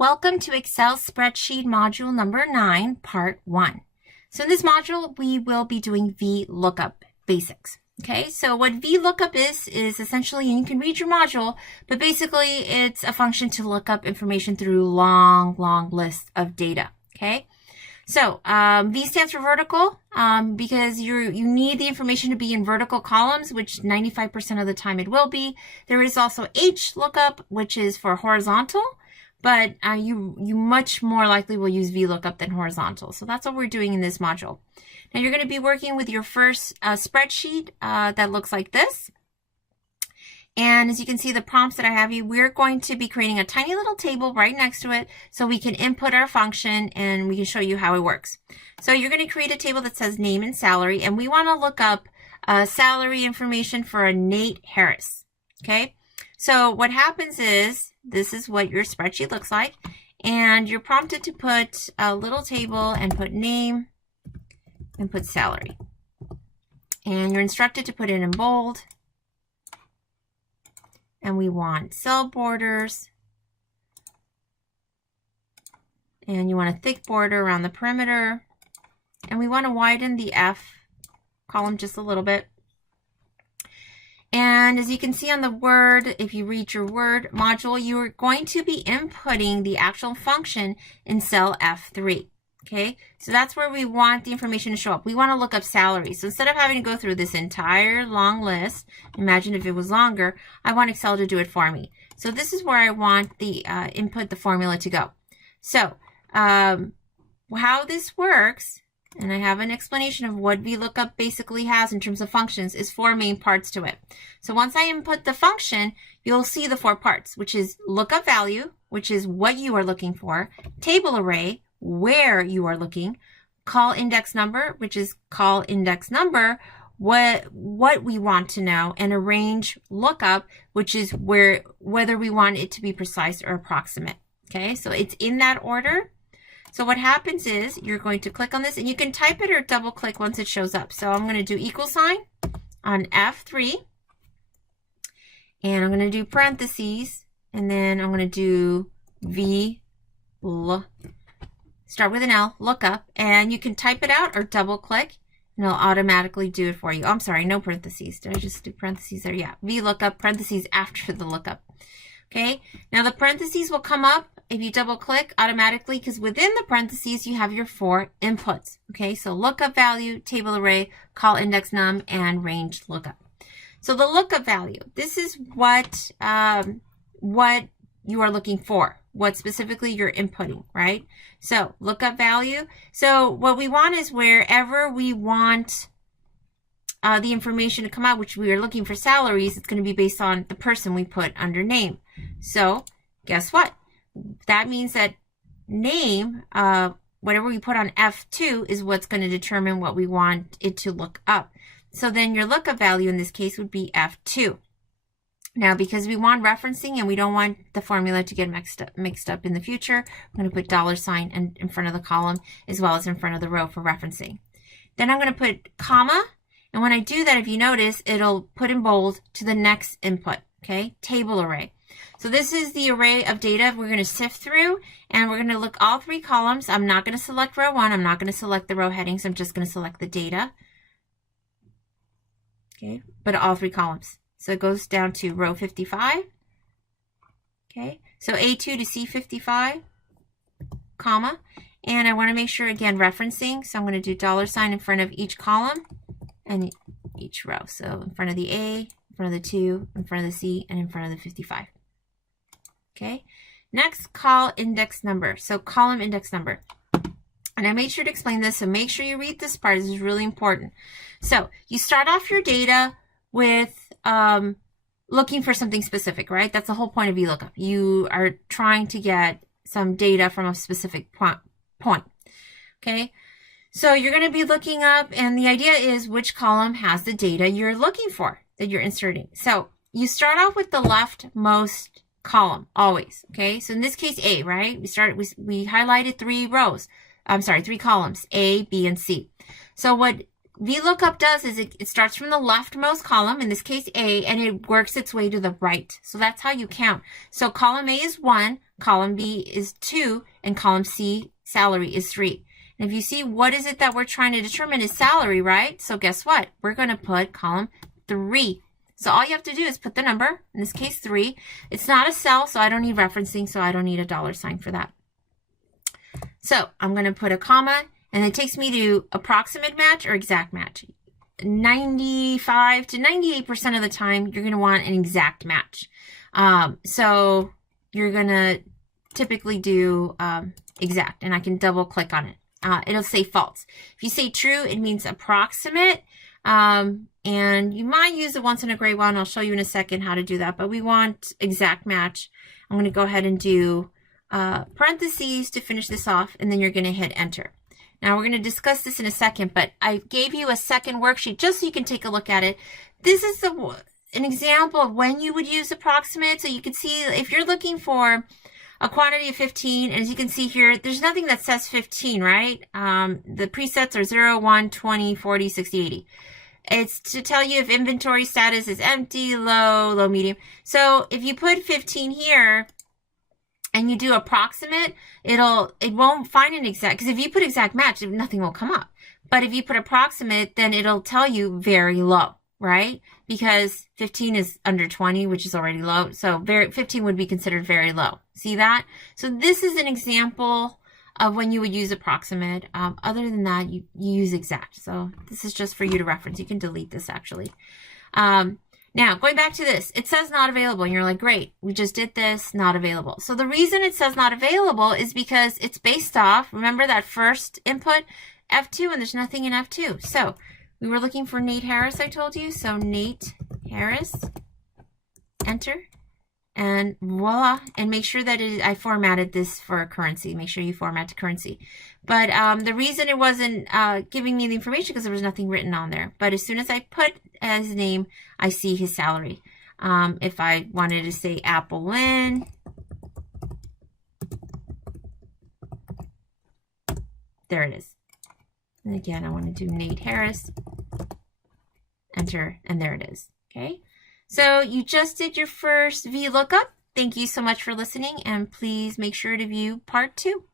Welcome to Excel Spreadsheet Module number 9, Part 1. So in this module, we will be doing VLOOKUP Basics. Okay, so what VLOOKUP is essentially, and you can read your module, but basically it's a function to look up information through long lists of data. Okay, so V stands for vertical because you need the information to be in vertical columns, which 95% of the time it will be. There is also H lookup, which is for horizontal. But you much more likely will use VLOOKUP than horizontal. So that's what we're doing in this module. Now you're going to be working with your first spreadsheet that looks like this. And as you can see, the prompts that I have you, we're going to be creating a tiny little table right next to it so we can input our function and we can show you how it works. So you're going to create a table that says name and salary, and we want to look up salary information for a Nate Harris. Okay, so what happens is, this is what your spreadsheet looks like, and you're prompted to put a little table and put name and put salary. And you're instructed to put it in bold. And we want cell borders. And you want a thick border around the perimeter. And we want to widen the F column just a little bit. And as you can see on the Word, if you read your Word module, you're going to be inputting the actual function in cell F3. Okay, so that's where we want the information to show up. We want to look up salary. So instead of having to go through this entire long list, imagine if it was longer, I want Excel to do it for me. So this is where I want the input the formula to go. So how this works, and I have an explanation of what VLOOKUP basically has in terms of functions, is 4 main parts to it. So once I input the function, you'll see the 4 parts, which is lookup value, which is what you are looking for, table array, where you are looking, call index number, which is call index number, what we want to know, and a range lookup, which is whether we want it to be precise or approximate. Okay, so it's in that order. So what happens is you're going to click on this, and you can type it or double click once it shows up. So I'm going to do equal sign on F3, and I'm going to do parentheses, and then I'm going to do start with an L, lookup, and you can type it out or double click, and it'll automatically do it for you. Oh, I'm sorry, no parentheses. Did I just do parentheses there? Yeah, VLOOKUP, parentheses after the lookup. Okay, now the parentheses will come up if you double click automatically, because within the parentheses you have your 4 inputs. Okay, so lookup value, table array, call index num, and range lookup. So the lookup value, this is what you are looking for, what specifically you're inputting, right? So lookup value. So what we want is wherever we want the information to come out, which we are looking for salaries, it's going to be based on the person we put under name. So guess what? That means that name, whatever we put on F2 is what's going to determine what we want it to look up. So then your lookup value in this case would be F2. Now, because we want referencing and we don't want the formula to get mixed up in the future, I'm going to put $sign in front of the column as well as in front of the row for referencing. Then I'm going to put comma. And when I do that, if you notice, it'll put in bold to the next input, okay? Table array. So this is the array of data we're going to sift through, and we're going to look all 3 columns. I'm not going to select row 1. I'm not going to select the row headings. I'm just going to select the data. Okay, but all 3 columns. So it goes down to row 55. Okay, so A2 to C55, comma. And I want to make sure, again, referencing. So I'm going to do $sign in front of each column and each row. So in front of the A, in front of the 2, in front of the C, and in front of the 55. Okay, next, call index number. So column index number. And I made sure to explain this, so make sure you read this part. This is really important. So you start off your data with looking for something specific, right? That's the whole point of VLOOKUP. You are trying to get some data from a specific point. Okay, so you're going to be looking up, and the idea is which column has the data you're looking for, that you're inserting. So you start off with the leftmost column always. Okay, so in this case A, right? We highlighted 3 rows. I'm sorry, 3 columns, A, B, and C. So what VLOOKUP does is it starts from the leftmost column, in this case A, and it works its way to the right. So that's how you count. So column A is 1, column B is 2, and column C, salary, is 3. And if you see, what is it that we're trying to determine is salary, right? So guess what? We're going to put column 3. So all you have to do is put the number, in this case 3. It's not a cell, so I don't need referencing, so I don't need a $ for that. So I'm going to put a comma, and it takes me to approximate match or exact match. 95 to 98% of the time, you're going to want an exact match. So you're going to typically do exact, and I can double click on it. It'll say false. If you say true, it means approximate. And you might use the once in a great while, and I'll show you in a second how to do that, but we want exact match. I'm going to go ahead and do parentheses to finish this off, and then you're going to hit enter. Now we're going to discuss this in a second, but I gave you a second worksheet just so you can take a look at it. This is an example of when you would use approximate. So you can see if you're looking for a quantity of 15, and as you can see here, there's nothing that says 15, right? The presets are 0, 1, 20, 40, 60, 80. It's to tell you if inventory status is empty, low, medium. So if you put 15 here and you do approximate, it won't find an exact, because if you put exact match, nothing will come up. But if you put approximate, then it'll tell you very low, right? Because 15 is under 20, which is already low. So 15 would be considered very low. See that? So this is an example of when you would use approximate. Other than that, you use exact. So this is just for you to reference. You can delete this actually. Now, going back to this, it says not available. And you're like, great, we just did this, not available. So the reason it says not available is because it's based off, remember that first input, F2, and there's nothing in F2. So we were looking for Nate Harris, I told you. So Nate Harris, enter. And voila, and make sure that I formatted this for a currency. Make sure you format to currency. But the reason it wasn't giving me the information because there was nothing written on there. But as soon as I put his name, I see his salary. If I wanted to say Apple Lynn, there it is. And again, I want to do Nate Harris, enter, and there it is. Okay. So you just did your first VLOOKUP. Thank you so much for listening, and please make sure to view part 2.